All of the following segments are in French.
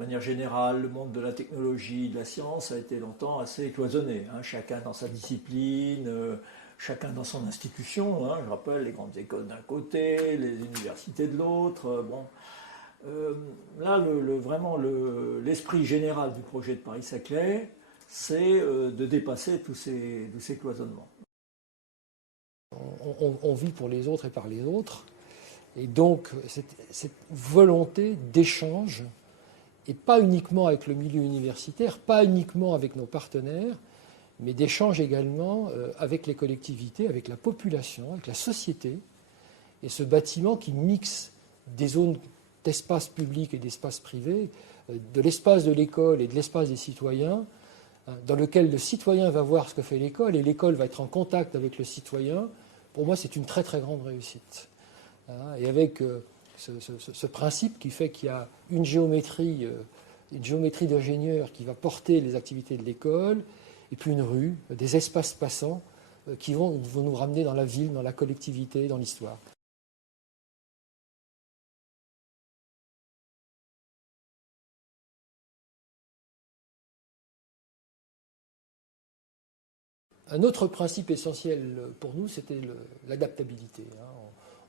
De manière générale, le monde de la technologie, de la science a été longtemps assez cloisonné, hein, chacun dans sa discipline, chacun dans son institution. Hein, je rappelle les grandes écoles d'un côté, les universités de l'autre. Bon. Là, vraiment, l'esprit général du projet de Paris-Saclay, c'est de dépasser tous ces cloisonnements. On vit pour les autres et par les autres, et donc cette volonté d'échange, et pas uniquement avec le milieu universitaire, pas uniquement avec nos partenaires, mais d'échange également avec les collectivités, avec la population, avec la société, et ce bâtiment qui mixe des zones d'espace public et d'espace privé, de l'espace de l'école et de l'espace des citoyens, dans lequel le citoyen va voir ce que fait l'école et l'école va être en contact avec le citoyen, pour moi c'est une très très grande réussite. Et avec ce principe qui fait qu'il y a une géométrie d'ingénieur qui va porter les activités de l'école, et puis une rue, des espaces passants qui vont nous ramener dans la ville, dans la collectivité, dans l'histoire. Un autre principe essentiel pour nous, c'était l'adaptabilité.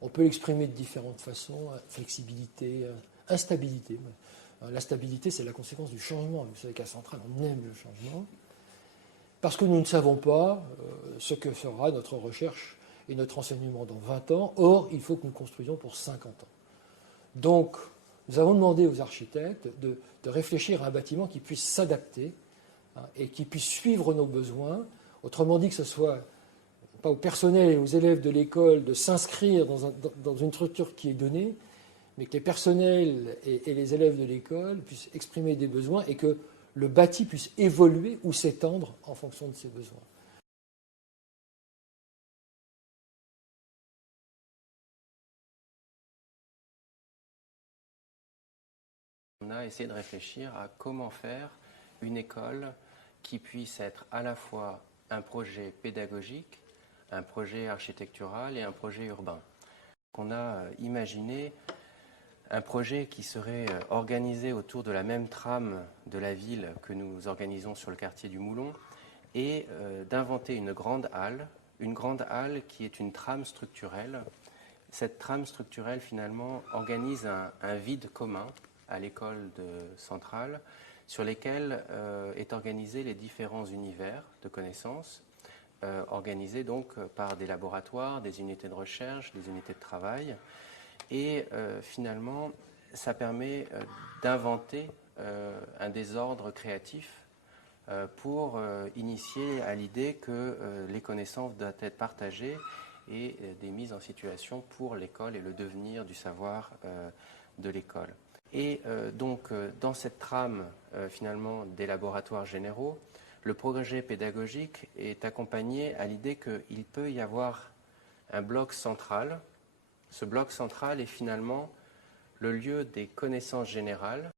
On peut l'exprimer de différentes façons, flexibilité, instabilité. La stabilité, c'est la conséquence du changement. Vous savez qu'à Centrale, on aime le changement. Parce que nous ne savons pas ce que fera notre recherche et notre enseignement dans 20 ans. Or, il faut que nous construisions pour 50 ans. Donc, nous avons demandé aux architectes de réfléchir à un bâtiment qui puisse s'adapter et qui puisse suivre nos besoins. Autrement dit, que ce soit pas au personnel et aux élèves de l'école de s'inscrire dans une structure qui est donnée, mais que les personnels et les élèves de l'école puissent exprimer des besoins et que le bâti puisse évoluer ou s'étendre en fonction de ses besoins. On a essayé de réfléchir à comment faire une école qui puisse être à la fois un projet pédagogique, un projet architectural et un projet urbain. On a imaginé un projet qui serait organisé autour de la même trame de la ville que nous organisons sur le quartier du Moulon et d'inventer une grande halle qui est une trame structurelle. Cette trame structurelle finalement organise un vide commun à l'école centrale sur lesquels est organisé les différents univers de connaissances, organisés donc par des laboratoires, des unités de recherche, des unités de travail. Et finalement, ça permet d'inventer un désordre créatif pour initier à l'idée que les connaissances doivent être partagées et des mises en situation pour l'école et le devenir du savoir de l'école. Et donc, dans cette trame, finalement, des laboratoires généraux, le projet pédagogique est accompagné à l'idée qu'il peut y avoir un bloc central. Ce bloc central est finalement le lieu des connaissances générales.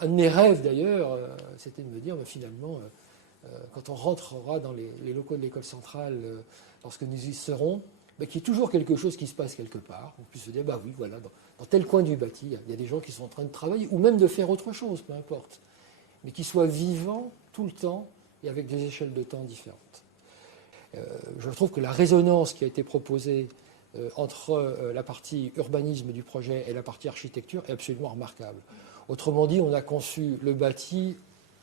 Un de mes rêves, d'ailleurs, c'était de me dire, finalement, quand on rentrera dans les locaux de l'école centrale, lorsque nous y serons, qu'il y ait toujours quelque chose qui se passe quelque part. On puisse se dire, oui, voilà, dans tel coin du bâti, il y a des gens qui sont en train de travailler, ou même de faire autre chose, peu importe, mais qui soient vivants tout le temps et avec des échelles de temps différentes. Je trouve que la résonance qui a été proposée entre la partie urbanisme du projet et la partie architecture est absolument remarquable. Autrement dit, on a conçu le bâti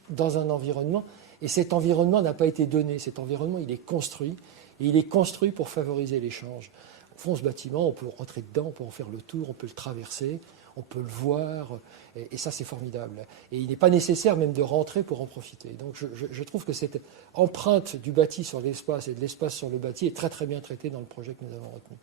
dans un environnement, et cet environnement n'a pas été donné, cet environnement, il est construit, et il est construit pour favoriser l'échange. Au fond, ce bâtiment, on peut rentrer dedans, on peut en faire le tour, on peut le traverser, on peut le voir, et ça c'est formidable. Et il n'est pas nécessaire même de rentrer pour en profiter. Donc je trouve que cette empreinte du bâti sur l'espace et de l'espace sur le bâti est très très bien traitée dans le projet que nous avons retenu.